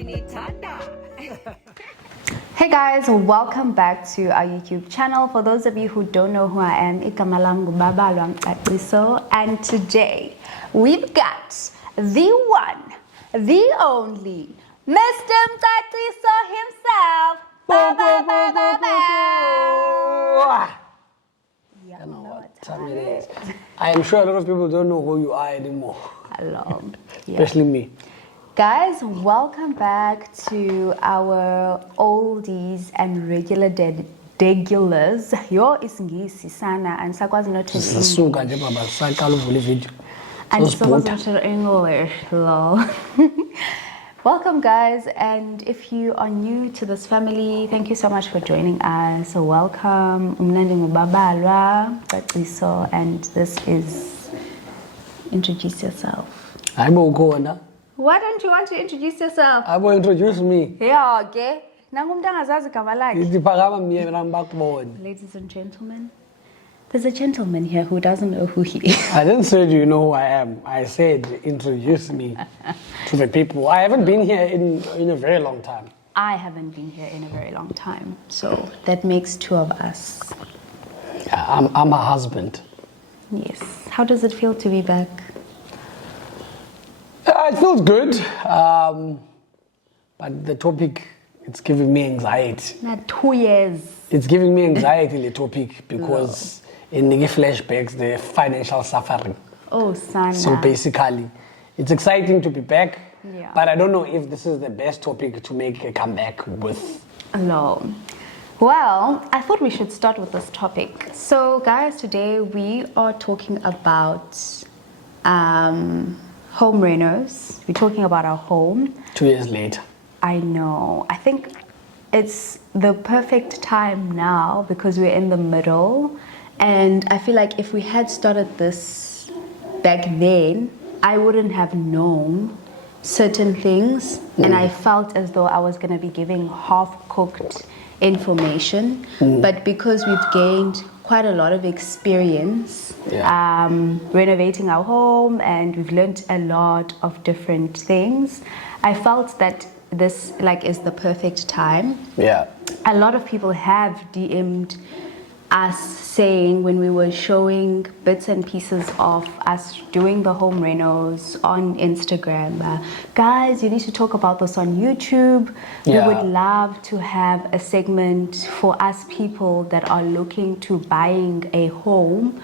Hey guys, welcome back to our YouTube channel. For those of you who don't know who I am, igama langu Babalwa Mcaciso, and today we've got the one, the only, Mr. Mcaciso himself. I know what time it is. I am sure a lot of people don't know who you are anymore. Hello. Especially me. Guys, welcome back to our oldies and regulars. Yo isingisi sana and sakwazi not to Sisuka nje baba saqala uvula video. and sakwazi not to English. Lol. Welcome guys, and if you are new to this family, thank you so much for joining us. So welcome. Umnandi Babalwa Mcaciso, and this is introduce yourself. I'm Ogona. Why don't you want to introduce yourself? I will introduce me. Yeah, okay. Ladies and gentlemen, there's a gentleman here who doesn't know who he is. I didn't say you know who I am. I said introduce me to the people. I haven't been here in a very long time. I haven't been here in a very long time. So that makes two of us. Yeah, I'm her husband. Yes. How does it feel to be back? It feels good. But the topic, it's giving me anxiety. Not 2 years. It's giving me anxiety, the topic, because in the flashbacks, the financial suffering. Oh, son. So basically, it's exciting to be back. Yeah. But I don't know if this is the best topic to make a comeback with. No. Well, I thought we should start with this topic. So, guys, today we are talking about home renos. We're talking about our home. 2 years later. I know. I think it's the perfect time now because we're in the middle. And I feel like if we had started this back then, I wouldn't have known certain things. And I felt as though I was going to be giving half-cooked information. But because we've gained quite a lot of experience renovating our home, and we've learned a lot of different things, I felt that this is the perfect time. Yeah. A lot of people have DM'd us saying, when we were showing bits and pieces of us doing the home renos on Instagram, guys, you need to talk about this on YouTube. Yeah. We would love to have a segment for us people that are looking to buying a home.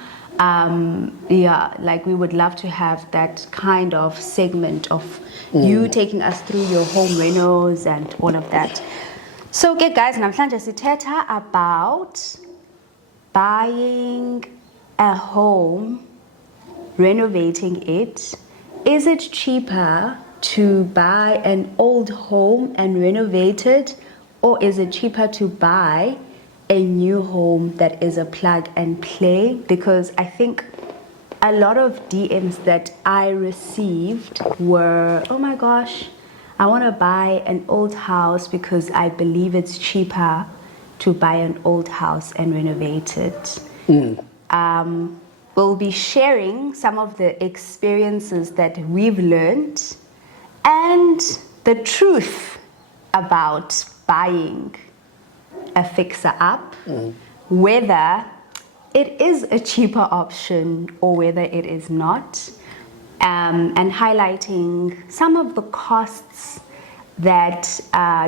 We would love to have that kind of segment of you taking us through your home renos and all of that. So, okay, guys, namhlanje sithetha about buying a home, renovating it. Is it cheaper to buy an old home and renovate it, or is it cheaper to buy a new home that is a plug and play? Because I think a lot of DMs that I received were, oh my gosh, I want to buy an old house because I believe it's cheaper to buy an old house and renovate it. We'll be sharing some of the experiences that we've learned and the truth about buying a fixer-up, whether it is a cheaper option or whether it is not, and highlighting some of the costs that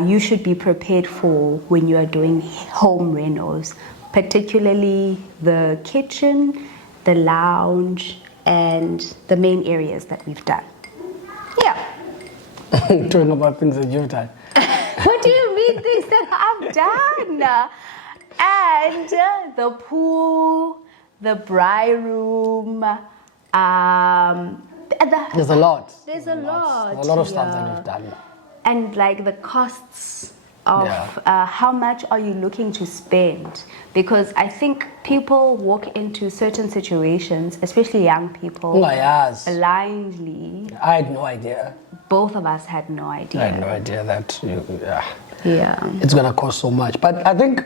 you should be prepared for when you are doing home renos, particularly the kitchen, the lounge, and the main areas that we've done. Yeah. Talking about things that you've done. What do you mean things that I've done? And the pool, the braai room, there's a lot. There's a lot. There's a lot of stuff that we've done. And the costs of how much are you looking to spend? Because I think people walk into certain situations, especially young people, blindly. I had no idea. Both of us had no idea. I had no idea that it's going to cost so much. But I think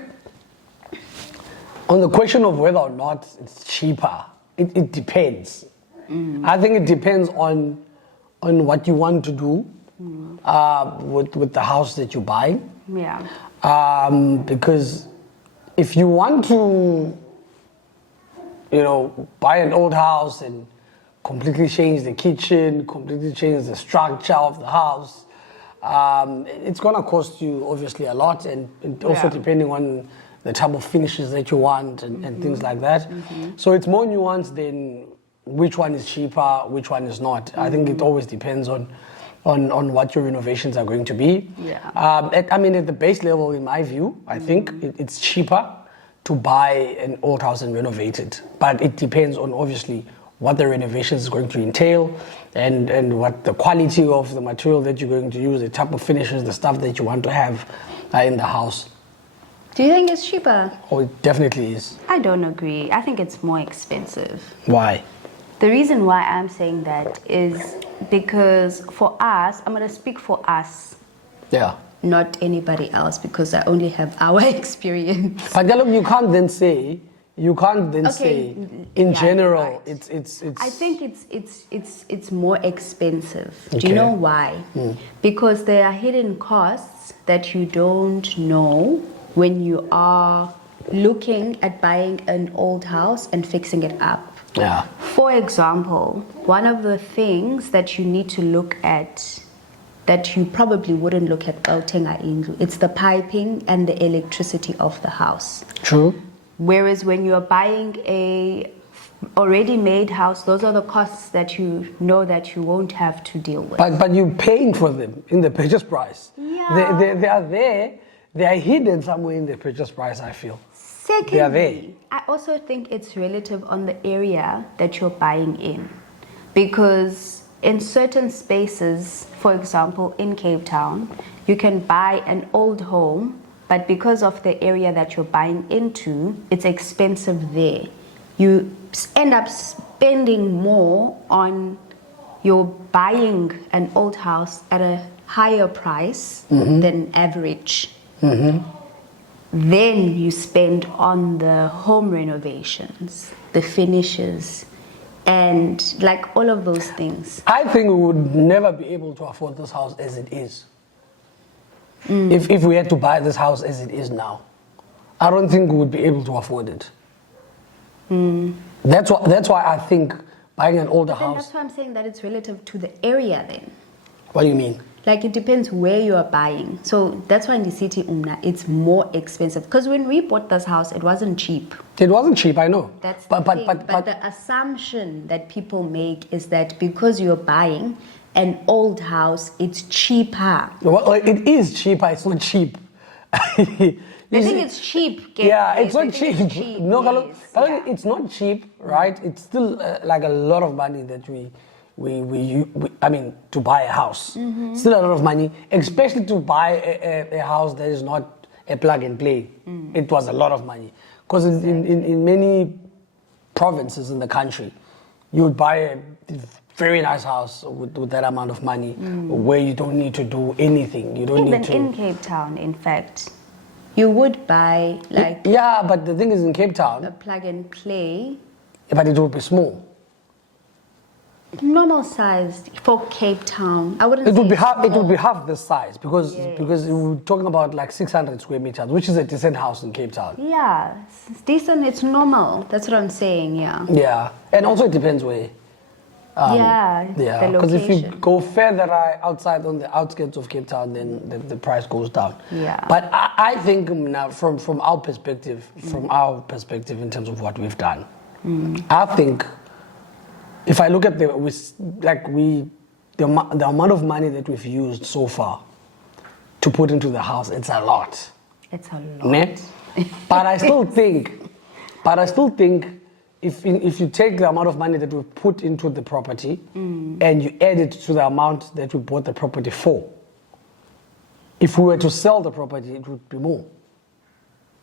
on the question of whether or not it's cheaper, it depends. I think it depends on what you want to do. with the house that you buy. Yeah. Because if you want to, buy an old house and completely change the kitchen, completely change the structure of the house, it's gonna cost you obviously a lot, and also depending on the type of finishes that you want and things like that. So it's more nuanced than which one is cheaper, which one is not. I think it always depends on what your renovations are going to be. Yeah. At the base level, in my view, I think it's cheaper to buy an old house and renovate it. But it depends on obviously what the renovation is going to entail and what the quality of the material that you're going to use, the type of finishes, the stuff that you want to have in the house. Do you think it's cheaper? Oh, it definitely is. I don't agree. I think it's more expensive. Why? The reason why I'm saying that is because for us, I'm going to speak for us. Yeah. Not anybody else, because I only have our experience. But you can't then say in general right. it's I think it's more expensive. Okay. Do you know why? Because there are hidden costs that you don't know when you are looking at buying an old house and fixing it up. Yeah. For example, one of the things that you need to look at that you probably wouldn't look at it's the piping and the electricity of the house. True. Whereas when you're buying a already made house, those are the costs that you know that you won't have to deal with. But you're paying for them in the purchase price. Yeah. They are there. They are hidden somewhere in the purchase price, I feel. Secondly, They are there. I also think it's relative on the area that you're buying in. Because in certain spaces, for example, in Cape Town, you can buy an old home, but because of the area that you're buying into, it's expensive there. You end up spending more on your buying an old house at a higher price than average. Then you spend on the home renovations, the finishes, and like all of those things. I think we would never be able to afford this house as it is. If we had to buy this house as it is now, I don't think we would be able to afford it. That's why I think buying an older Then house. that's why I'm saying that it's relative to the area then. What do you mean? Like it depends where you are buying. So that's why in the city, it's more expensive. Because when we bought this house, it wasn't cheap. It wasn't cheap, I know. That's but the thing. But the assumption that people make is that because you're buying an old house, it's cheaper. well, it is cheaper. It's not cheap. I think it's cheap. Yeah, it's not cheap. No, yes, yeah. it's not cheap, right? It's still like a lot of money that we to buy a house. Still a lot of money, especially to buy a house that is not a plug and play. It was a lot of money. Because in many provinces in the country, you would buy a very nice house with that amount of money where you don't need to do anything. You don't Even need to. in Cape Town, in fact, you would buy like Yeah, but the thing is in Cape Town, a plug and play, but it would be small. normal sized for Cape Town. I wouldn't. It would say be half. It small. would be half the size because Yes. we're talking about like 600 square meters, which is a decent house in Cape Town. Yeah, it's decent. It's normal. That's what I'm saying. Yeah. Yeah, and also it depends where. Yeah. Yeah, The because if you location. go further outside on the outskirts of Cape Town, then the price goes down. Yeah. But I think now from our perspective, in terms of what we've done, I think if I look at the amount of money that we've used so far to put into the house, it's a lot. It's a lot. Net. But I still think if you take the amount of money that we put into the property and you add it to the amount that we bought the property for, if we were to sell the property, it would be more.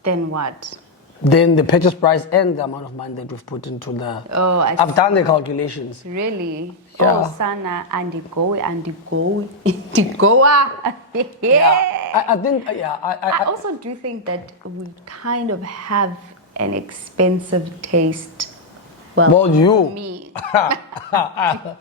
Then what? Then the purchase price and the amount of money that we've put into the. Oh, I I've done the calculations. Really? Yeah. Oh, sana, and go. Yeah. I think. Yeah. I also do think that we kind of have an expensive taste Well, you. Me. The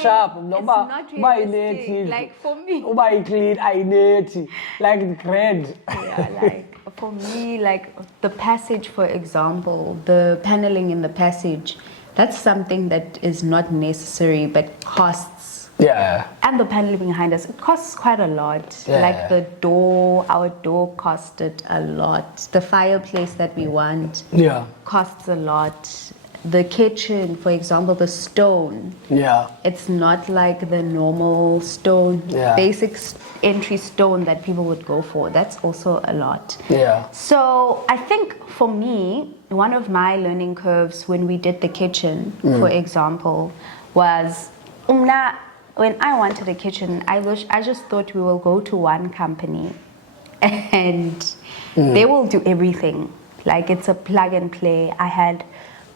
sharp. No, it's not realistic. Like for me. Clean, I dirty. Like the cred. Yeah, like for me, like the passage, for example, the paneling in the passage, that's something that is not necessary but costs. Yeah. And the paneling behind us, it costs quite a lot. Yeah. Like the door, our door costed a lot. The fireplace that we want costs a lot. The kitchen, for example, the stone. Yeah. It's not like the normal stone, basic entry stone that people would go for. That's also a lot. Yeah. So I think for me, one of my learning curves when we did the kitchen, for example, was when I wanted a kitchen, I just thought we will go to one company and they will do everything. Like it's a plug and play. I had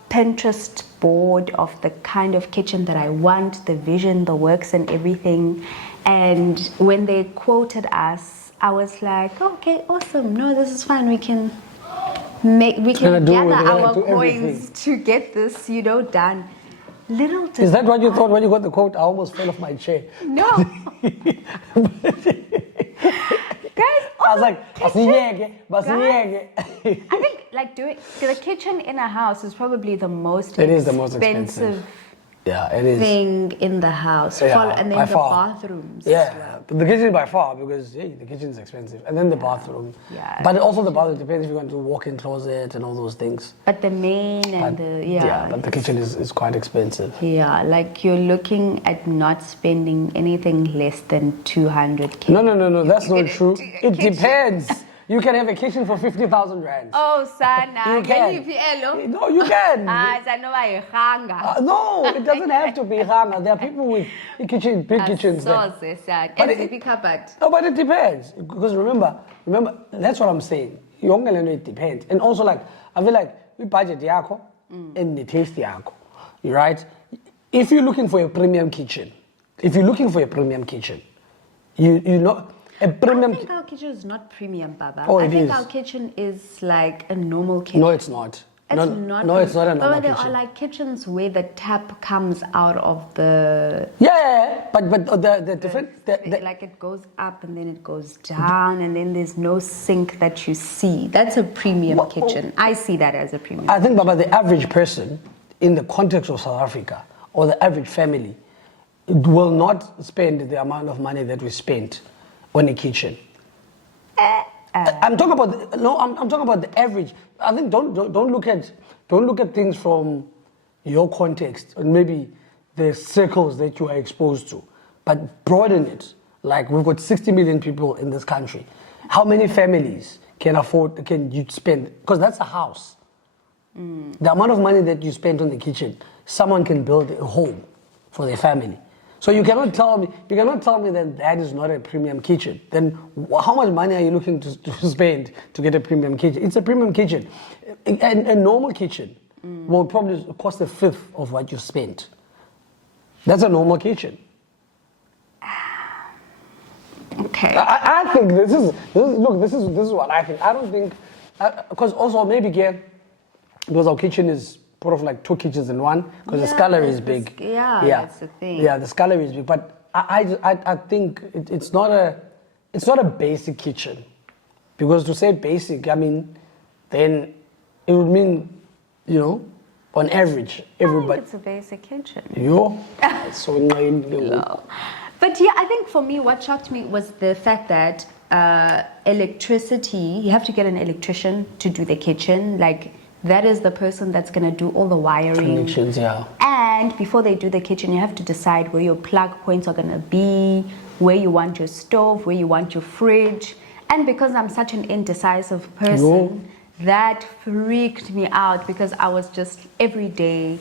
Pinterest board of the kind of kitchen that I want, the vision, the works and everything. And when they quoted us, I was like, okay, awesome. No, this is fine. We can gather our coins to get this, done. Is that what you thought when you got the quote? I almost fell off my chair. No. Guys, I was like, I think like doing the kitchen in a house is probably the most expensive. Yeah, it is. Thing in the house. Yeah, and then the bathrooms. Yeah, the kitchen by far, because the kitchen is expensive. And then the bathroom. Yeah. But also the bathroom depends if you want to walk-in closet and all those things. But the main but the kitchen is quite expensive. Yeah, like you're looking at not spending anything less than 200K. No, that's not true. It depends. You can have a kitchen for 50,000 rand. Oh, Sana. You can. No, you can. No, it doesn't have to be hanga. There are people with big kitchens. But it depends. Because remember, that's what I'm saying. It depends. And also, like, I feel like we budget yako and the taste yako. Right? If you're looking for a premium kitchen, you know. I think our kitchen is not premium, Baba. Oh, I think our kitchen is like a normal kitchen. No, it's not. It's not. No, it's not a normal kitchen. There are like kitchens where the tap comes out of the... Yeah, but the different... like it goes up and then it goes down and then there's no sink that you see. That's a premium kitchen. I see that as a premium I think, Baba, the average person in the context of South Africa or the average family will not spend the amount of money that we spent on a kitchen. I'm talking about I'm talking about the average. I think don't look at things from your context and maybe the circles that you are exposed to, but broaden it. Like we've got 60 million people in this country. How many families can you spend? Because that's a house. The amount of money that you spend on the kitchen, someone can build a home for their family. So you cannot tell me that is not a premium kitchen. Then how much money are you looking to spend to get a premium kitchen? It's a premium kitchen. A normal kitchen will probably cost a fifth of what you spent. That's a normal kitchen. Okay. I think this is what I think. I don't think because also maybe because our kitchen is sort of like two kitchens in one because the scullery is big. That's the thing. Yeah, the scullery is big, but I think it's not a basic kitchen, because to say basic, I mean, then it would mean, on average, everybody. I think it's a basic kitchen. So no. But yeah, I think for me, what shocked me was the fact that electricity. You have to get an electrician to do the kitchen, like. That is the person that's going to do all the wiring. Connections, yeah. And before they do the kitchen, you have to decide where your plug points are going to be, where you want your stove, where you want your fridge. And because I'm such an indecisive person, that freaked me out because I was just every day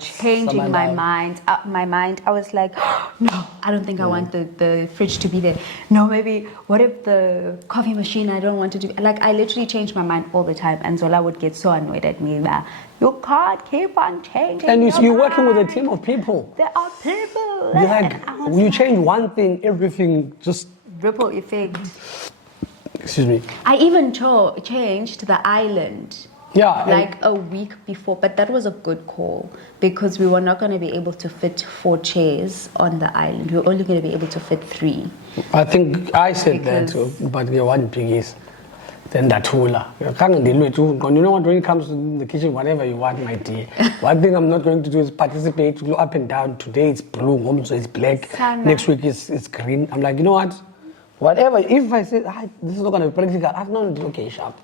changing my mind. I was like, no, I don't think I want the fridge to be there. No, maybe what if the coffee machine, I don't want to do. Like I literally changed my mind all the time, and Zola would get so annoyed at me that you can't keep on changing. And you're working with a team of people. There are people. You change one thing, everything just ripple effect. Excuse me. I even changed the island Yeah, and- like a week before. But that was a good call because we were not going to be able to fit 4 chairs on the island. We were only going to be able to fit 3. I think I said that too, but the one thing is, then that hula. You know what, when it comes to the kitchen, whatever you want, my dear. One thing I'm not going to do is participate, to go up and down. Today it's blue, so it's black. Sana. Next week it's green. I'm like, you know what? Whatever. If I say this is not going to be practical, I'm not okay, sharp.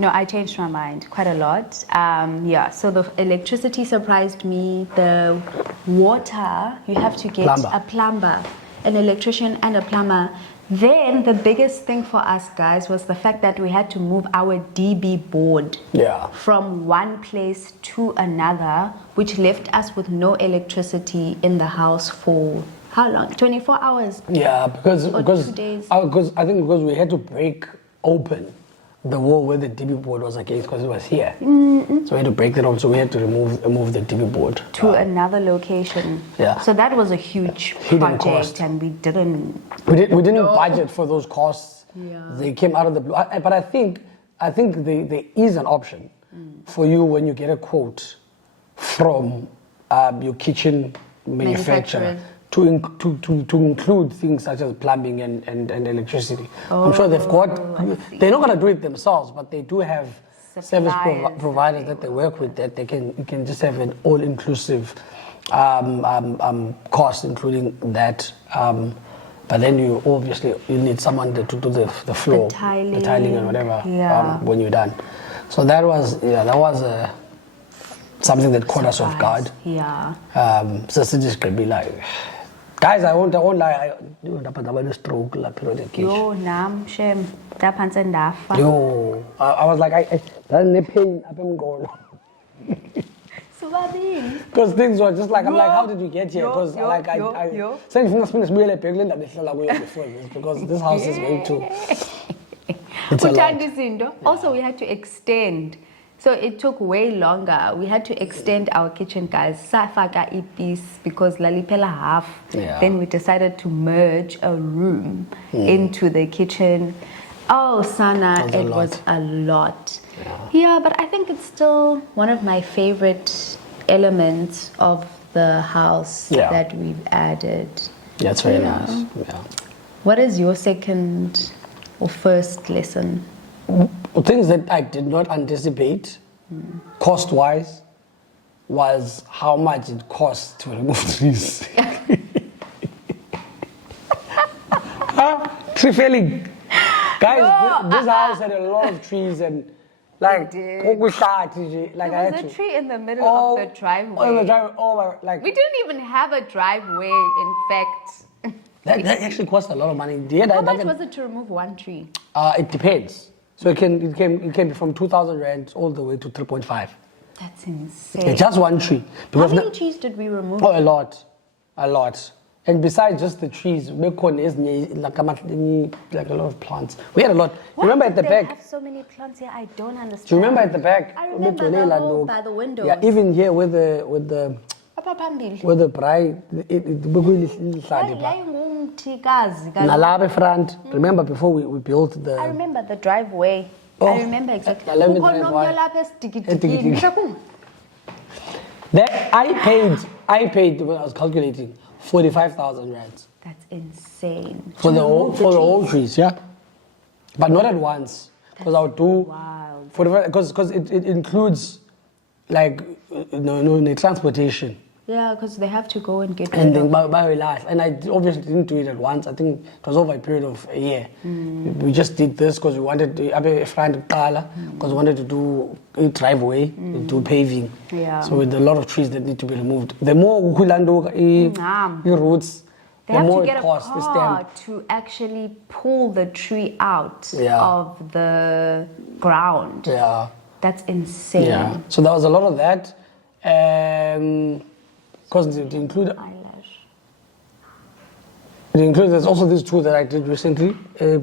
No, I changed my mind quite a lot. Yeah, so the electricity surprised me. The water, you have to get a plumber, an electrician and a plumber. Then the biggest thing for us guys was the fact that we had to move our DB board from one place to another, which left us with no electricity in the house for how long? 24 hours? Yeah, because 2 days. I think because we had to break open the wall where the DB board was against because it was here. So we had to break that open, so we had to remove the DB board. To another location. Yeah. So that was a huge Hidden project cost. and we didn't budget for those costs. Yeah. They came out of the blue. But I think there is an option for you when you get a quote from your kitchen manufacturer to include things such as plumbing and electricity. I'm sure they've got. They're not going to do it themselves, but they do have service providers that they work with that you can just have an all-inclusive cost, including that. But then you need someone to do the floor, the tiling and whatever when you're done. So that was something that caught us off guard. Yeah. So just could be like, guys, I won't lie. I stroke la period of Yo, nam shem dapanse ndafa. Yo, I was like, I pain up and going. Because things were just like, I'm like, how did we get here? Because because this house is going to. It's a lot. Also, we had to extend. So it took way longer. We had to extend our kitchen, guys. Safaka piece because lalipela half. Yeah. Then we decided to merge a room into the kitchen. Oh, Sana, it was a lot. Yeah, but I think it's still one of my favorite elements of the house that we've added. Yeah, it's very nice. Yeah. What is your second or first lesson? Things that I did not anticipate, cost-wise, was how much it costs to remove trees. Tree felling. Guys, this house had a lot of trees and like there was a tree in the middle of the driveway. We didn't even have a driveway, in fact. That actually cost a lot of money. How much was it to remove one tree? It depends. So it can be from 2,000 rand all the way to 3.5. That's insane. Yeah, just one tree. How many trees did we remove? Oh, a lot. And besides just the trees, we like a lot of plants. We had a lot. Remember at the back? They have so many plants here. I don't understand. Do you remember at the back? I remember by the windows. Yeah, even here with the bride, Nalabe front. Remember before we built the. I remember the driveway. I remember exactly. That I paid when I was calculating 45,000 rands. That's insane. For the whole trees, yeah. But not at once, because I would do 45 because it includes like the transportation. Yeah, because they have to go and get and then buy life. And I obviously didn't do it at once. I think it was over a period of a year. We just did this because we wanted to have a friend because we wanted to do a driveway, do paving. Yeah. So with a lot of trees that need to be removed. The more roots, the more it costs. They have to get a car to actually pull the tree out of the ground. Yeah. That's insane. Yeah. So there was a lot of that. Because it includes eyelash. There's also this tool that I did recently. Yes,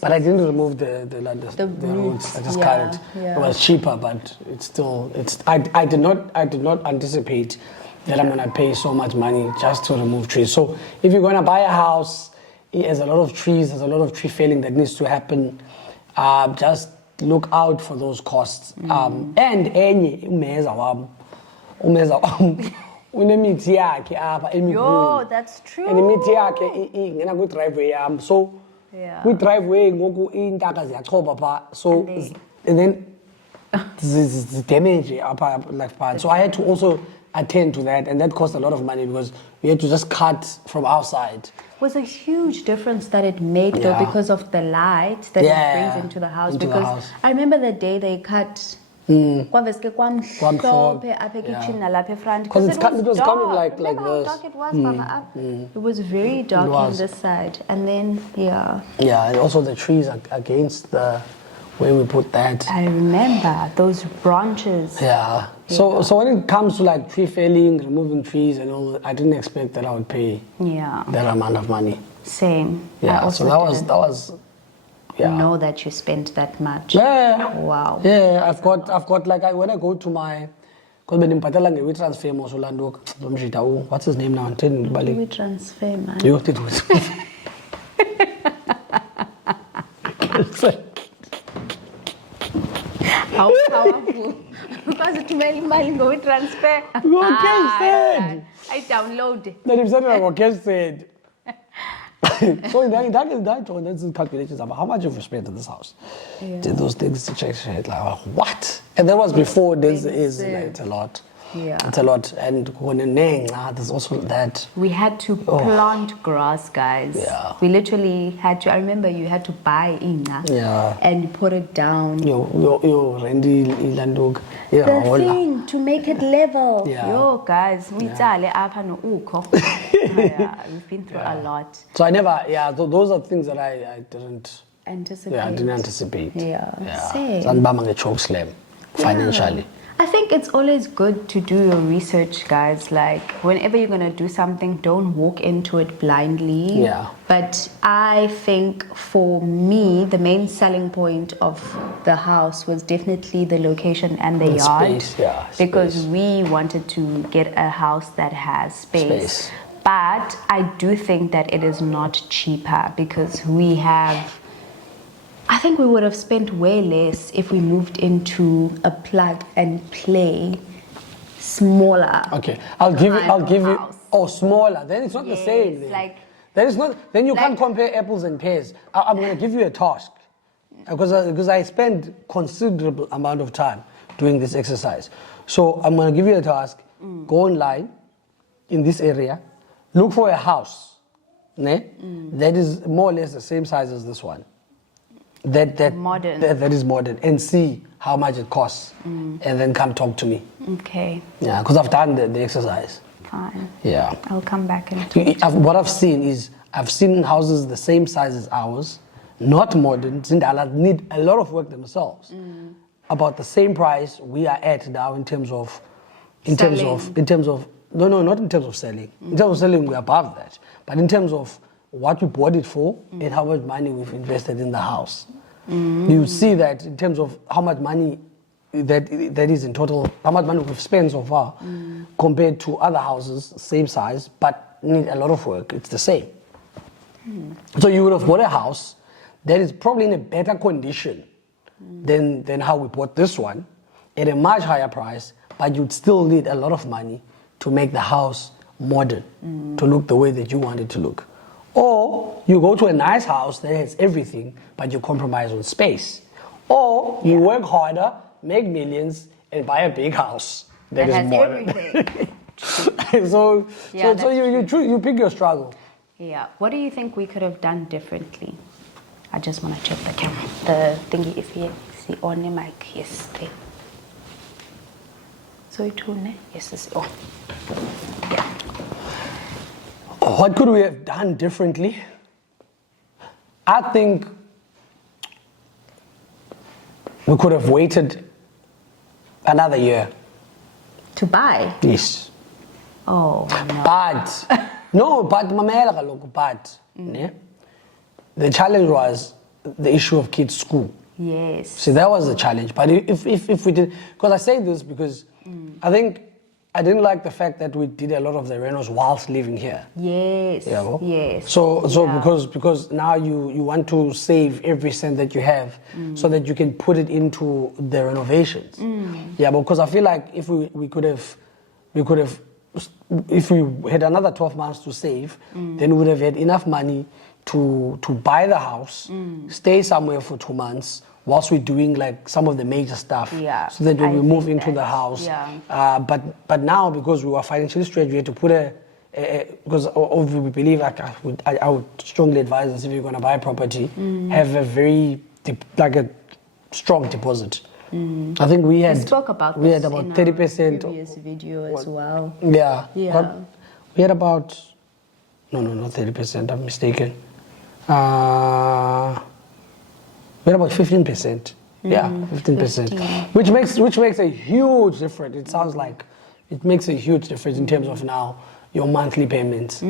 but I didn't remove the roots. I just cut it. Yeah. It was cheaper, but I did not anticipate that I'm gonna pay so much money just to remove trees. So if you're gonna buy a house, it has a lot of trees, there's a lot of tree felling that needs to happen. just look out for those costs. And enye umeza wam unemithi yakhe apha Yo, emikhulu. that's true. And imithi yakhe ingena kwi-driveway yam. So kwi-driveway ngoku iintaka ziyachopa pha. So and then the damage upper left part. So I had to also attend to that, and that cost a lot of money because we had to just cut from outside. Was a huge difference that it made though because of the light that it brings into the house. Because I remember the day they cut kwaveske kwamhlophe apha kitchen nalapha front because it was kind of like Remember how this. dark it was mama, up? It was very dark on this side, and then and also the trees against the way we put that. I remember those branches. So when it comes to like tree felling, removing trees and all, I didn't expect that I would pay that amount of money. Same. So that was know that you spent that much. Wow. I've got like when I go to my because when we transfer what's his name now? We transfer, man. You did it. How powerful. Because to make money go with transfer. I download. Then if something said. So in that calculations about how much have you spent in this house? Did those things to check like what? And that was before this is it's a lot. It's a lot. And when there's also that. We had to plant grass, guys. We literally had to. I remember you had to buy and put it down. Randy Ilandog. The thing to make it level. Yo, guys, we we've been through a lot. So I never. Those are things that I didn't anticipate. I didn't anticipate. Same. Financially. I think it's always good to do your research, guys. Like, whenever you're going to do something, don't walk into it blindly. But I think for me, the main selling point of the house was definitely the location and the yard. Because we wanted to get a house that has space. But I do think that it is not cheaper because we have... I think we would have spent way less if we moved into a plug and play smaller. Okay, I'll give you. Oh, smaller. Then it's not the same. Then. Like that is not. Then you can't compare apples and pears. I'm going to give you a task because I spend considerable amount of time doing this exercise. So I'm going to give you a task. Go online in this area, look for a house, that is more or less the same size as this one. That modern. That is modern, and see how much it costs, and then come talk to me. Okay. Yeah, because I've done the exercise. Fine. Yeah. I'll come back and talk. What I've seen is I've seen houses the same size as ours, not modern, need a lot of work themselves. About the same price we are at now in terms of no, not in terms of selling. In terms of selling, we're above that. But in terms of what we bought it for and how much money we've invested in the house. You see that in terms of how much money that is in total, how much money we've spent so far compared to other houses, same size, but need a lot of work. It's the same. So you would have bought a house that is probably in a better condition than how we bought this one at a much higher price, but you'd still need a lot of money to make the house modern, to look the way that you want it to look. Or you go to a nice house that has everything, but you compromise on space. Or you work harder, make millions, and buy a big house that is modern. Everything. so you pick your struggle. Yeah. What do you think we could have done differently? I just want to check the camera. The thingy, if you see on the mic, yes. Okay. So it will, yes, it's on. Yeah. What could we have done differently? I think we could have waited another year. To buy? Yes. Oh, no. But the challenge was the issue of kids' school. Yes. See, that was the challenge. But if we did, because I say this because I think I didn't like the fact that we did a lot of the renos whilst living here. Yes. Yeah. Yes. So Yeah. because now you want to save every cent that you have so that you can put it into the renovations. Yeah, because I feel like if we could have if we had another 12 months to save, then we would have had enough money to buy the house, stay somewhere for 2 months whilst we're doing like some of the major stuff, Yeah, so that when I we move think into the that, house. yeah. But now, because we were financially stretched, we had to put because we believe, I would strongly advise us, if you're going to buy a property, have a very a strong deposit. I think we spoke about we this had about in 30% our previous video as well. Yeah. Yeah. We had about not 30%. I'm mistaken. We had about 15%. Yeah, 15%. 15. Which makes a huge difference. It sounds like it makes a huge difference in terms of now your monthly payments.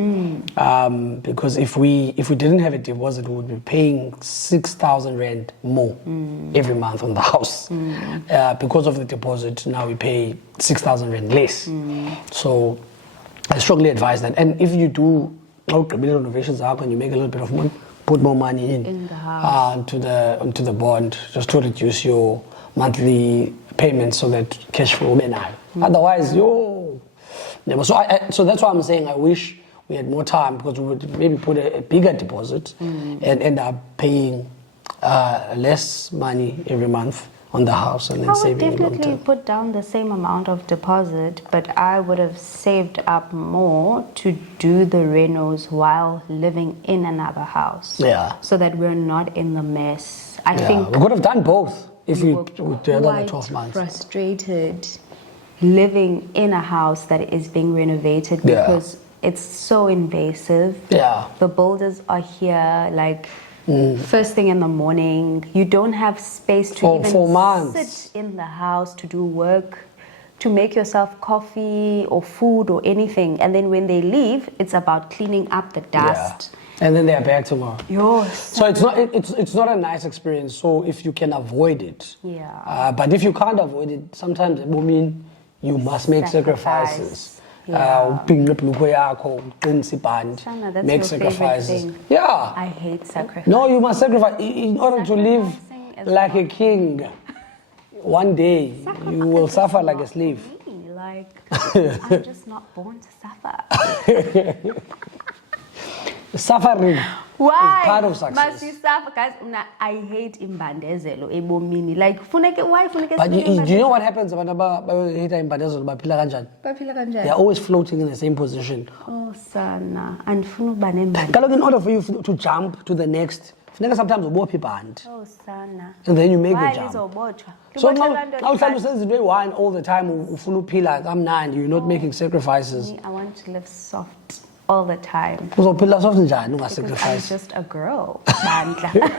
Because if we didn't have a deposit, we would be paying 6,000 rand more every month on the house. Because of the deposit, now we pay 6,000 rand less. So I strongly advise that. And if you do renovations up and you make a little bit of money, put more money in the house. Onto the bond, just to reduce your monthly payments so that cash flow may not. Otherwise, never. So that's why I'm saying I wish we had more time, because we would maybe put a bigger deposit and end up paying less money every month on the house and then I would saving long definitely term. put down the same amount of deposit, but I would have saved up more to do the renos while living in another house. Yeah. So that we're not in the mess. I Yeah, think we could have done both if we were did another quite 12 months. frustrated living in a house that is being renovated Yeah. because it's so invasive. Yeah. The builders are here like first thing in the morning. You don't have space to For even months. sit in the house to do work, to make yourself coffee or food or anything. And then when they leave, it's about cleaning up the dust. Yeah. And then they're back tomorrow. Yours. So it's not a nice experience. So if you can avoid it, Yeah. But if you can't avoid it, sometimes it will mean you must make sacrifices. Yeah. Make Shana, that's your sacrifices. favorite thing. Yeah. I hate sacrifice. No, you must sacrifice in order to live Sacrificing is like a not king. One day you will suffer like a slave. Me. Like, I'm just not born to suffer. Suffering Why is part of must success. you suffer? Guys, I hate imbandezelo ebomini. Like, why funeke But do you know what happens when they are always floating in the same position. Oh, sana. And funu banembande. Kaloku, in order for you to jump to the next, sometimes ubophe ibhandi. Oh, sana. And then you make Why the jump. lizobotshwa? So Libotshwa now abantu uhlala libhande. usenza into eyi-one all the time, ufuna uphila kamnandi, you're not making sacrifices. Me, I want to live soft all the time. Uzophila soft njani Because I'm ungasacrifice? just a girl, Bandla.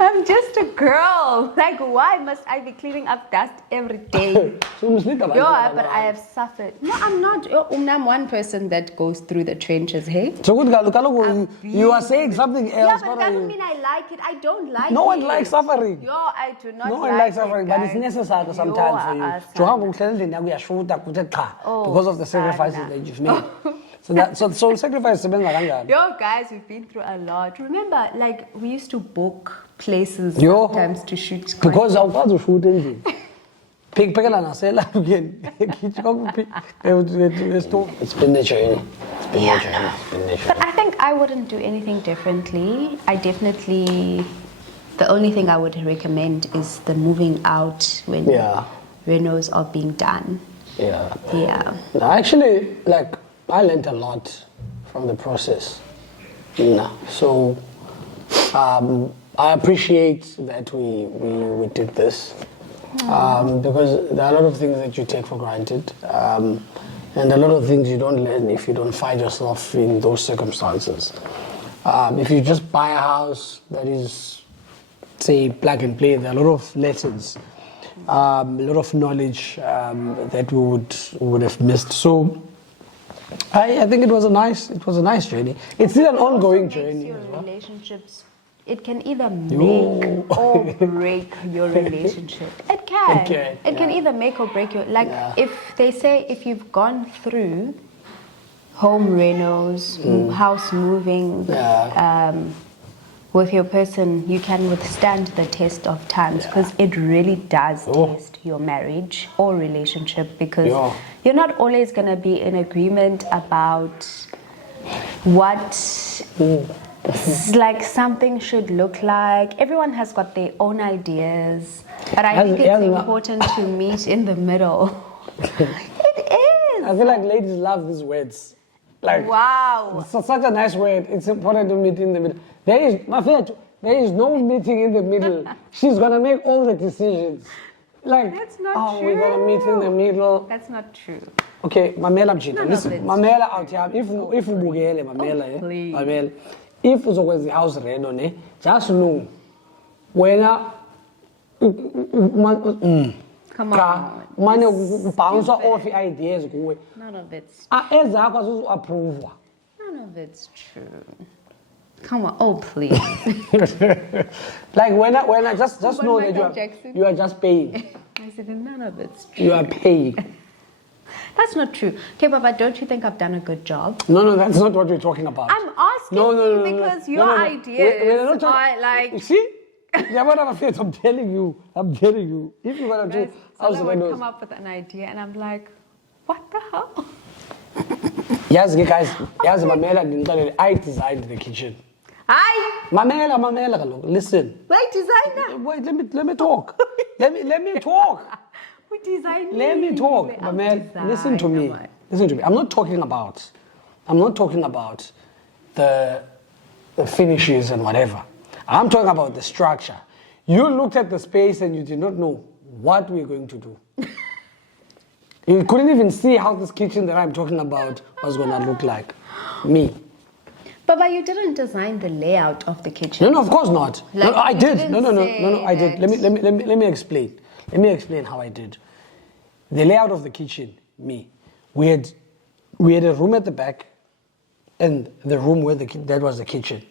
I'm just a girl. Like, why must I be cleaning up dust every day? So you must need abantu Yeah, but abanye. I have suffered. No, I'm not. I'm one person that goes through the trenches, hey? So good, kaloku, you are saying something Yeah, else. but it what are doesn't you- mean I like it. I don't like it. No one likes suffering. Yo, I do not No like one likes it, suffering, but it's guys. necessary sometimes for you. Yo, Johamba uhlala endlini yakho uyashuta kuthe qha Oh, because of the sacrifices sana. that you've made. So sacrifice sebenza kanjani? Yo, guys, we've been through a lot. Remember, like, we used to book places Yo. sometimes to shoot. Because awukwazi ushuta endlini. Phekela nasela again. It's been the journey. It's been the journey. It's been the journey. But I think I wouldn't do anything differently. The only thing I would recommend is the moving out when Yeah. renos are being done. Yeah. Yeah. No, actually, like, I learned a lot from the process. So I appreciate that we did this because there are a lot of things that you take for granted and a lot of things you don't learn if you don't find yourself in those circumstances. If you just buy a house that is, say, plug and play, there are a lot of lessons, a lot of knowledge that we would have missed. So I think it was a nice journey. It's still an ongoing Makes journey your as well. relationships it can either make or break your relationship. It can. It can either make or break your, like if they say if you've gone through home renos, house moving, with your person, you can withstand the test of times, because it really does test your marriage or relationship, because you're not always going to be in agreement about what like something should look like. Everyone has got their own ideas, but I think it's important to meet in the middle. It is. I feel like ladies love these words. Like, wow, it's such a nice word. It's important to meet in the middle. There is no meeting in the middle. She's gonna make all the decisions. Like, that's not true. We're gonna meet in the middle. That's not true. Okay, Mamela Mchita. Listen, Mamela out here. If ubukele Mamela, please. Mamela, if uzokwenza house reno ne, just know wena come on. Mane bounce off ideas kuwe. None of it's ezakho azuzu-approve. None of it's true. Come on, oh please. Like when I just know that you are just paying. I said none of it's true. You are paying. That's not true. Okay, Baba, don't you think I've done a good job? No, that's not what we're talking about. I'm asking you because your ideas are like. You see? Yeah, what I'm afraid. I'm telling you. If you're gonna do, I would come up with an idea, and I'm like, what the hell? Yes, guys. Yes, Mamela, I designed the kitchen. Hi. Mamela, listen. Wait, designer. Wait, let me talk. let me talk. We designed. Let me talk, Mamela. Listen to me. Listen to me. I'm not talking about the finishes and whatever. I'm talking about the structure. You looked at the space and you did not know what we're going to do. You couldn't even see how this kitchen that I'm talking about was going to look like. Me. Baba, you didn't design the layout of the kitchen. No, of course not. Like, no, I did. No, I that. did. Let me explain. Let me explain how I did. The layout of the kitchen, me. We had a room at the back, and the room where that was the kitchen,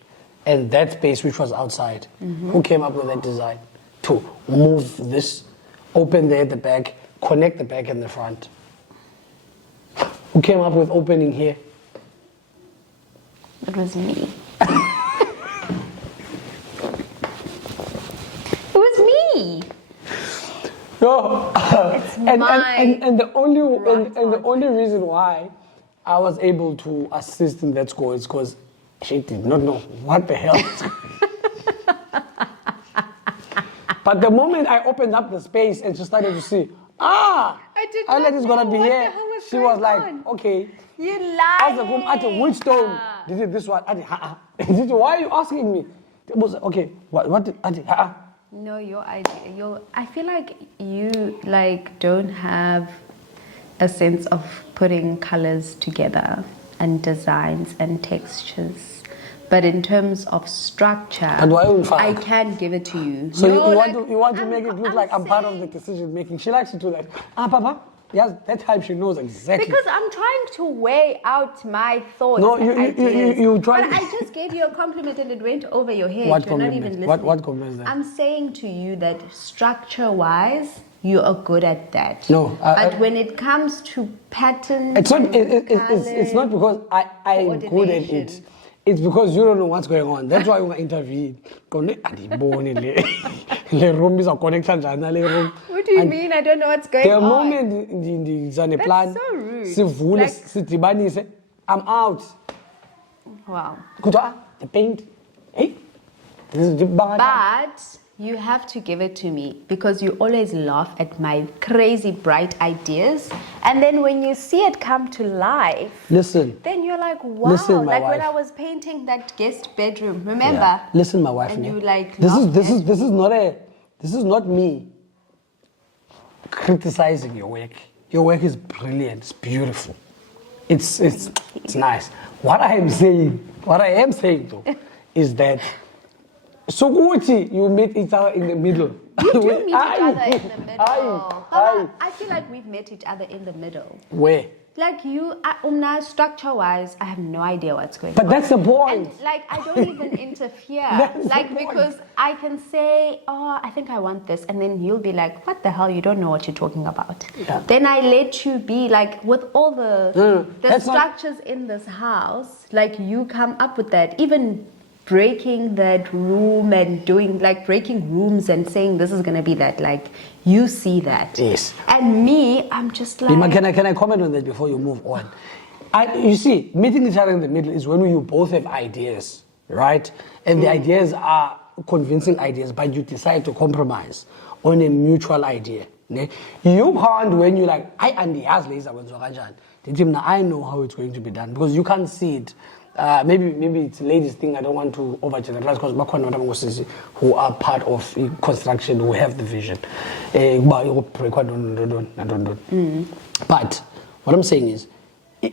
and that space which was outside. Who came up with that design? To move this, open there at the back, connect the back and the front. Who came up with opening here? It was me. It was me. No. It's and the only reason why I was able to assist in that score is because she did not know what the hell. But the moment I opened up the space and she started to see, outlet is gonna be here. She was like, okay. You lied. At which stone? Did it this one? Why are you asking me? It was okay. What did No, your idea. I feel like you don't have a sense of putting colors together and designs and textures. But in terms of structure, I can give it to you. So you want to make it look like I'm part of the decision making. She likes to do that. Papa. Yes, that time she knows exactly. Because I'm trying to weigh out my thoughts. No, you try. But I just gave you a compliment and it went over your head. What You're not even listening. What compliment is that? I'm saying to you that structure-wise, you are good at that. No, but when it comes to patterns, it's not because I'm good at it. It's because you don't know what's going on. That's why we intervene. What do you mean? I don't know what's going on. The moment the plan, so rude. I'm out. Wow. The paint. Hey, this is the But you have to give it to me because you always laugh at my crazy bright ideas, and then when you see it come to life, then you're like, wow. Listen, like wife. when I was painting that guest bedroom, remember? Yeah. Listen, my wife. And you like this is not me criticizing your work. Your work is brilliant. It's beautiful. It's nice. What I am saying though, is that. So you meet each other in the middle. You do meet each other in the middle. I feel like we've met each other in the middle. Where? Like you, structure-wise, I have no idea what's going But on. that's the point. And, like, I don't even interfere. That's Like, the point. because I can say, oh, I think I want this. And then you'll be like, what the hell? You don't know what you're talking about. Yeah. Then I let you be like, with all the that's not- structures in this house, like you come up with that. Even breaking that room and doing like breaking rooms and saying this is going to be that, like you see that. Yes. And me, I'm just like, Lima, can I comment on that before you move on? You see, meeting each other in the middle is when you both have ideas, right? And the ideas are convincing ideas, but you decide to compromise on a mutual idea. Ne? You can't, when you like, I know how it's going to be done, because you can't see it. Maybe it's a ladies thing. I don't want to overgeneralize, because who are part of construction, who have the vision. But what I'm saying is,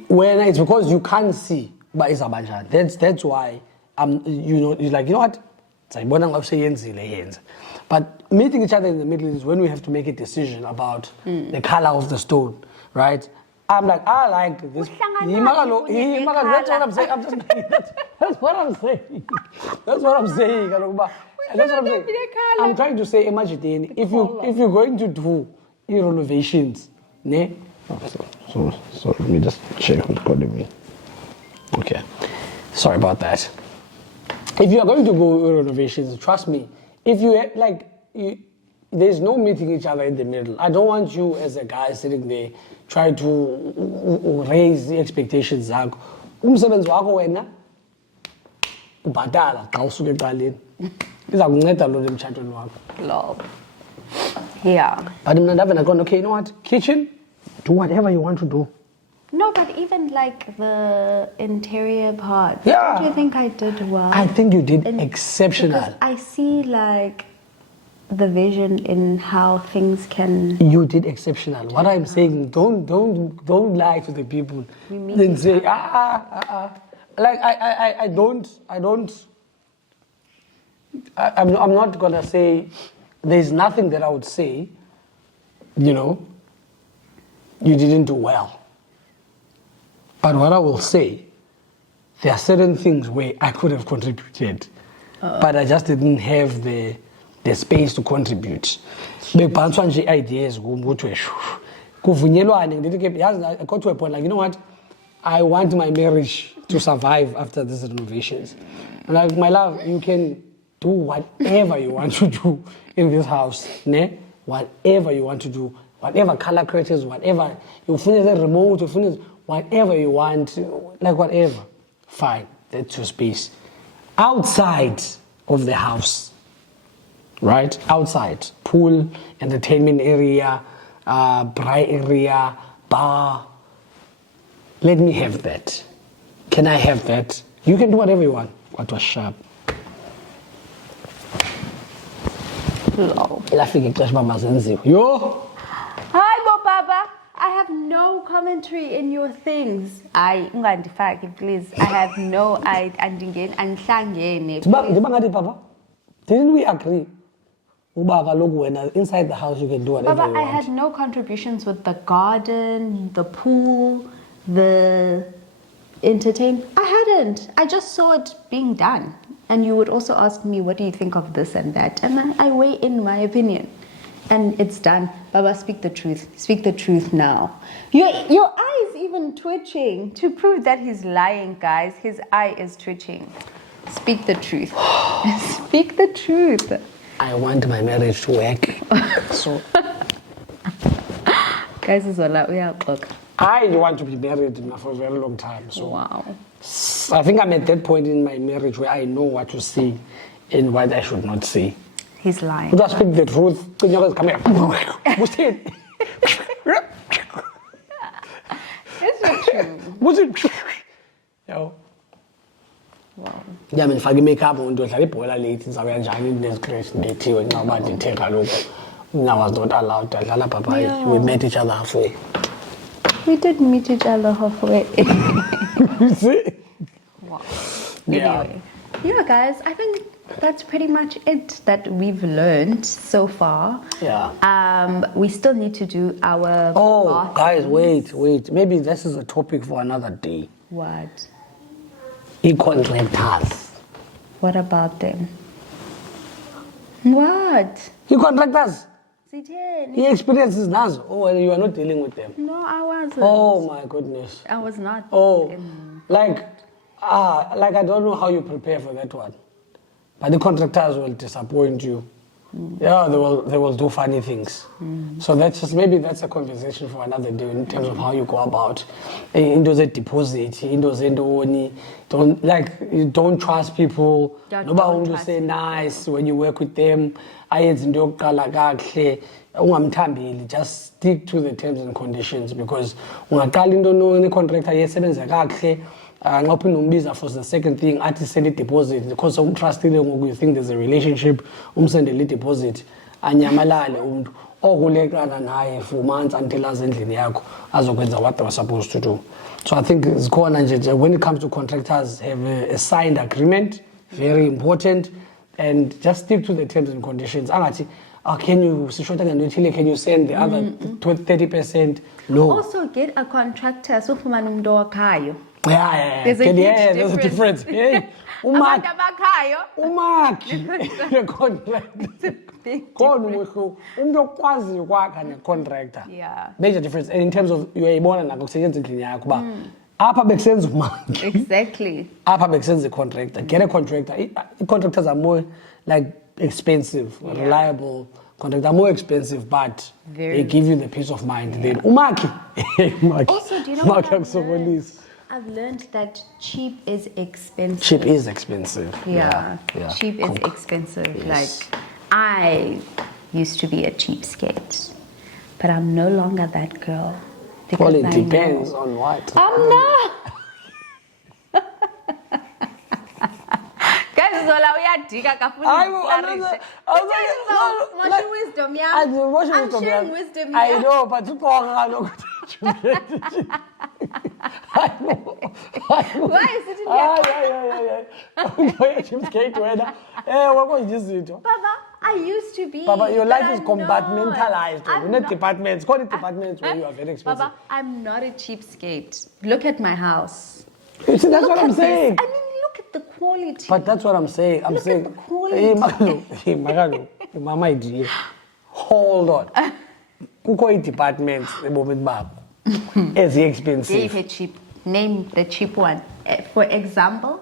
when it's because you can't see, but it's that's why you're like, you know what? But meeting each other in the middle is when we have to make a decision about the color of the stone, right? I'm like, I like this. That's what I'm saying. That's what I'm saying. That's what I'm saying. That's what I'm saying. I'm trying to say, imagine if you're going to do renovations, ne? So let me just check who's calling me. Okay, sorry about that. If you are going to go renovations, trust me. If you like, there's no meeting each other in the middle. I don't want you as a guy sitting there trying to raise the expectations zakho. Umsebenzi wakho wena ubhatala xa usuke eqaleni. Iza kunceda lo emtshatweni wakho. lol. Yeah. But I'm not going, okay, you know what? Kitchen, do whatever you want to do. No, but even like the interior part. Yeah. Don't you think I did well? I think you did exceptional. Because I see like the vision in how things can. You did exceptional. What I'm saying, don't lie to the people. Then say like I'm not gonna say. There's nothing that I would say. You know, you didn't do well. But what I will say, there are certain things where I could have contributed, but I just didn't have the space to contribute. Bekubhanswa nje ideas ukuthi kuvunyelwane ngithi I got to a point like, you know what, I want my marriage to survive after these renovations. And like, my love, you can do whatever you want to do in this house, ne? Whatever you want to do, whatever color curtains, whatever you finish the remote, you finish whatever you want, like whatever. Fine, that's your space. Outside of the house, right? Outside, pool, entertainment area, braai area, bar. Let me have that. Can I have that? You can do whatever you want. What was sharp? Lol. Yo! Hi, Baba. I have no commentary in your things. Please. I have no. Papa, didn't we agree? Inside the house you can do whatever Baba, you I want. had no contributions with the garden, the pool, the entertainment. I hadn't. I just saw it being done. And you would also ask me, what do you think of this and that? And I weigh in my opinion. And it's done. Baba, speak the truth. Speak the truth now. Your eye is even twitching. To prove that he's lying, guys, his eye is twitching. Speak the truth. Speak the truth. I want my marriage to work. So Guys, it's all out. We are clock. I want to be married for a very long time. So Wow. I think I'm at that point in my marriage where I know what to say and what I should not say. He's lying. But I speak the truth. Come here. What's it? It's not true. What's it? Yo. Wow. Yeah, I mean, if I make up on those, I will late in Savannah, Johnny, this grace, they tell you now about the take a look. Now I was not allowed to allow Papa. Yeah. We met each other halfway. We did meet each other halfway. You see? Wow. Yeah. Anyway. Yeah, guys, I think that's pretty much it that we've learned so far. Yeah. We still need to do our. Oh, guys, wait. Maybe this is a topic for another day. What? E-contractors. What about them? What? E-contractors. Sitheni? E-experiences nazo. Oh, well, you are not dealing with them. No, I wasn't. Oh my goodness. I was not. Oh, like I don't know how you prepare for that one, but the contractors will disappoint you. Yeah, they will do funny things. So maybe that's a conversation for another day in terms of how you go about into the deposit, into the don't trust people. Nobody will say nice when you work with them. Just stick to the terms and conditions, because ungaqala into contractor yesebenza kahle nxa umbiza for the second thing athi send a deposit because umtrustile ngoku you think there's a relationship umsendele deposit anyamalale umuntu okuleqana naye for months until aze endlini yakho azokwenza what they were supposed to do. So I think zikhona nje when it comes to contractors, have a signed agreement, very important, and just stick to the terms and conditions. Angathi can you send the other 30%? No. Also get a contractor so for manumdo. Yeah. There's There's a difference. Hey, Umaki. The contractor. Contractor. Yeah. Major difference. And in terms of you are born and Apa makes sense, Exactly. Apa makes sense the contractor. Get a contractor. Contractors are more like expensive, reliable. Contractors are more expensive, but they give you the peace of mind. Then Umaki. Also, do you know what I've learned that cheap is expensive. Cheap is expensive. Yeah. Cheap is expensive. Yes. Like, I used to be a cheapskate, but I'm no longer that girl. Well, it depends on what. I'm not. Guys, Zola, we are digging. I'm sharing wisdom, yeah. I'm sharing wisdom, yeah. I know, but you can't. I know. Why is it in here? Baba, I used to be. Baba, your life is compartmentalized. You're not departments. Call it departments where you are very expensive. Baba, I'm not a cheapskate. Look at my house. You see, that's what I'm saying. I mean, look at the quality. But that's what I'm saying. I'm saying. Look at the quality. Mama, dear. Hold on. Kuko departments, the moment bab. Is expensive. Gave it cheap. Name the cheap one. For example,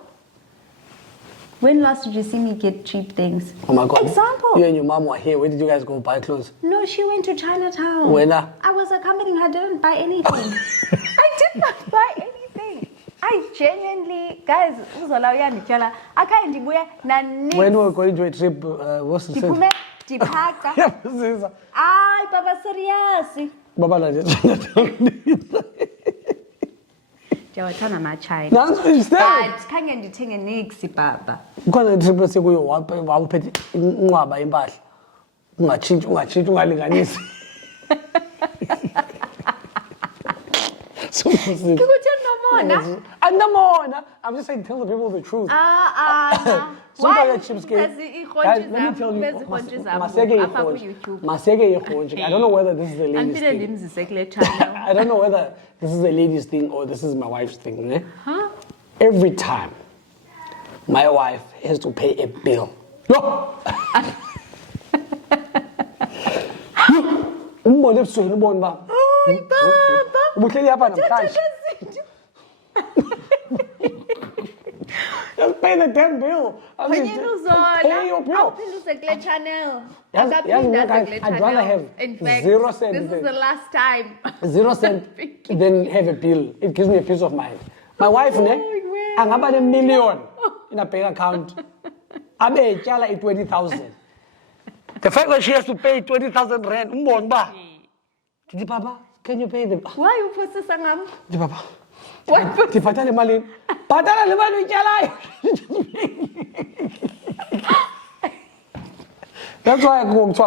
when last did you see me get cheap things? Oh my God. Example. You and your mom were here. Where did you guys go buy clothes? No, she went to Chinatown. When? I was accompanying her. I didn't buy anything. I did not buy anything. I genuinely, guys, I can't. When we were going to a trip, what's the name? Dipaka. Ay, Baba, serious. Babalwa Ndiyawathanda ama-China. But khange ndithenge nix baba. Because itrip esikuyo wawuphethe inqwaba impahla. Ungatshintshi ungalinganisi. I'm just saying, tell the people the truth. Why? Let me tell you. I don't know whether this is a lady's thing. I don't know whether this is a lady's thing or this is my wife's thing. Ne? Huh? Every time my wife has to pay a bill. No! Just pay the damn bill. Pay your bill. I'd rather have in fact, 0 cents. This is the last time. 0 cents, then have a bill. It gives me a peace of mind. My wife, angaba a million in a bank account. Abe chala 20,000. The fact that she has to pay 20,000 rand, Didi Papa, can you pay the? Why you processing them? Didi Papa. What? Patala mali. Patala le mali chala. That's why I go to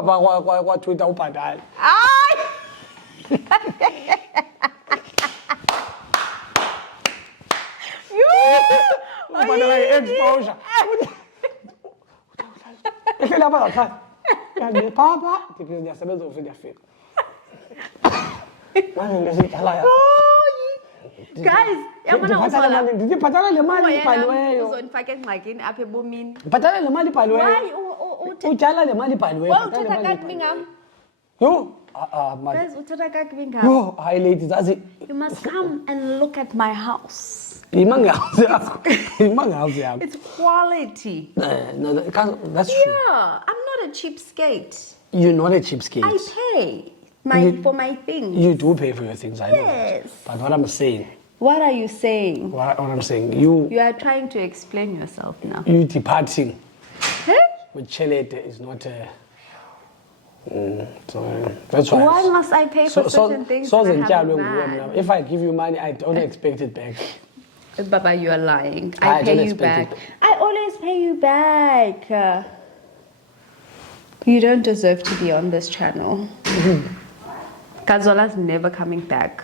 what Twitter upadal. ehlele apha ngaphandle kanti papa ndiphinde ndiyasebenza ufike ndiyafika manje ngesidala Guys, ndibhatala le mali ibhaliweyo uzondifaka engxakini apha ebomini. bhatala le mali ibhaliweyo Why utyala le mali ibhaliweyo uthatha kakubi ngam? yo Guys, uthatha kakubi ngam? yo hayi lady zazi You must come and look at my house. imangazi yakho It's quality. no that's true Yeah, I'm not a cheapskate. you're not a cheapskate I pay for my things. you do pay for your things I know Yes. but what I'm saying What are you saying? what I'm saying you You are trying to explain yourself now. you departing Huh? with Chelete is not a so that's why Why must I pay for certain things? so when I have a zentyalo man? if I give you money I don't expect it back Baba, you are lying. I I don't pay you expect back. I always pay you back. You don't deserve to be on this channel. Kazola's never coming back.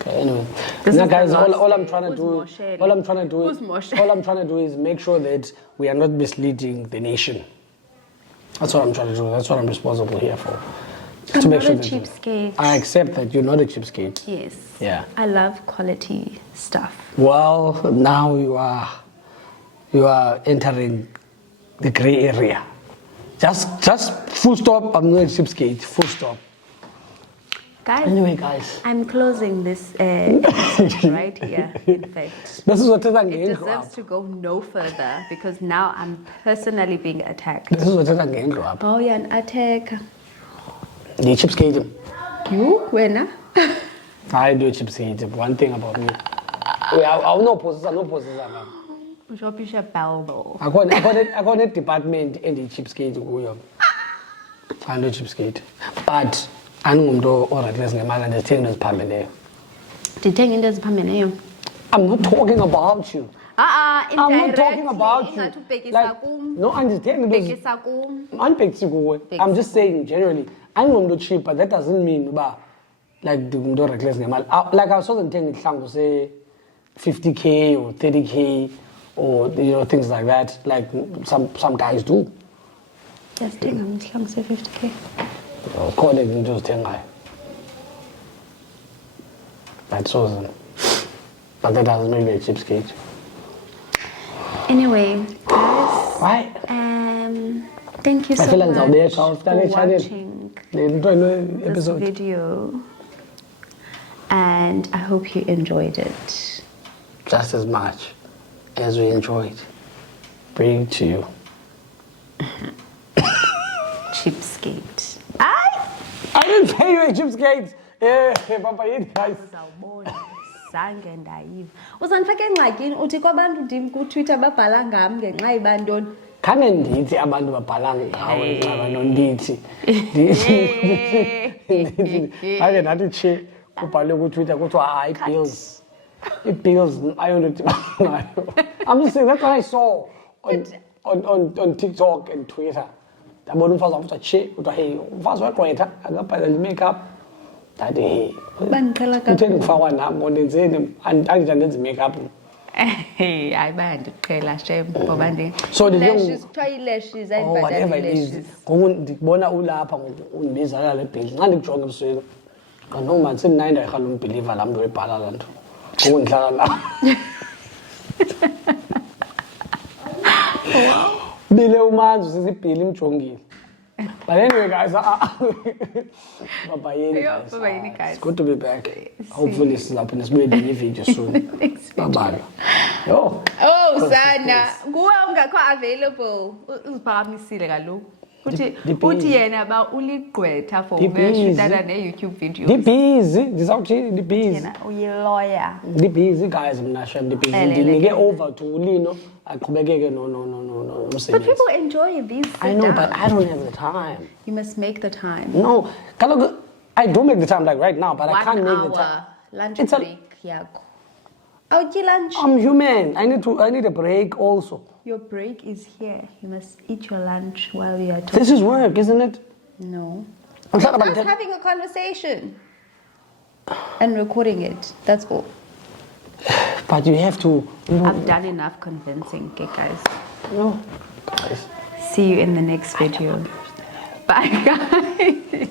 okay anyway This now is the guys last all I'm day. trying to Who's do more shady? all I'm trying to do Who's is more shady? all I'm trying to do is make sure that we are not misleading the nation. That's what I'm trying to do. That's what I'm responsible here for. I'm to make not sure a that cheapskate. I accept that you're not a cheapskate. Yes. Yeah. I love quality stuff. Well, now you are entering the gray area. Just full stop. I'm not a cheapskate. Full stop. Guys, Anyway, guys, I'm closing this episode right here, in fact. this is what It I'm deserves to go no further because now I'm personally being attacked. This is what I'm going to up. Oh, you're an attacker. The cheapskate. You? When? I do cheapskate. One thing about me. I no poses. I no poses. Bishop Balbo. I got a department in the cheapskate. I know cheapskate. But andingumntu oreckless ngemali ndizithenge neziphameleyo. Ndithenga into eziphameleyo. I'm not talking about you. I'm not talking about you. Ingathi ubhekisa kum. No, andizithenge Ubhekisa kum. andibhekisi kuwe. I'm just saying generally andingumntu cheap but that doesn't mean uba like ndingumntu oreckless ngemali. Like awusoze ndithenge isihlangu se-50k or 30k or things like that like some guys do. Ndiyazithenga isihlangu se-50k. Khona izinto ozithengayo. That's awesome. But that doesn't make me a cheapskate. Anyway, guys, Why? thank you so I feel like much for for watching this episode. video. And I hope you enjoyed it. Just as much as we enjoyed bringing to you. Cheapskate. I didn't pay you a cheapskate. Papa, guys. Uzawubona zange ndayiva. Uzandifaka engxakini uthi kwabantu ndim kuTwitter babhala ngam ngenxa ibantoni. Khange ndithi abantu babhala ngawe nxa ndithi. Ake nathi che ubhale kuTwitter kuthiwa hayi bills. I-bills ayondidibana nayo. I'm just saying that's what I saw on TikTok and Twitter. Ndabona umfazi wamuthiwa che kuthiwa hey umfazi wegqwetha akabhaleli i-makeup. Ndathi hey Bandiqhela utheni kufakwa nam ondenzeni andithanda ndenza i-makeup. Hey, hayi bayandiqhela shem ngoba So lashes kuthiwa ii-lashes whatever it is. lashes. Ngoku ndikubona ulapha ngoku undibizala le bhili. Xa ndikujonga ebusweni kanoma ndisendinayinda irhala umbhiliva laa mntu ebhala laa nto. Ngoku ndihlala la. Bile umanzi usisibhili imjongile. But anyway, guys, bye-bye, guys. Bye-bye, guys. It's good to be back. Hopefully, this is up in this video soon. Bye-bye. Yo. Oh, sana. Nguwe ungakho available. Uziphakamisile kaloku. Uthi yena ba uligqwetha for ubeshutana ne-YouTube videos. Ndibhizi, ndizawuthini ndibhizi. Yena uyi-lawyer. Ndibhizi, guys, mna shem ndibhizi. Ndinike over to Ulino aqhubekeke nomsebenzi. But people enjoy these I know, but I don't have the time. You must make the time. No, kaloku I do make the time like right now, but I can't make the 1 time. hour lunch It's a- break yakho. Awutyi lunch. I'm human. I need a break also. Your break is here. You must eat your lunch while we are talking. This is work, isn't it? No. I'm sorry about Us that. having a conversation and recording it. That's all. But you have to, I've done enough convincing, okay, guys. no, guys. see you in the next video. Bye, guys.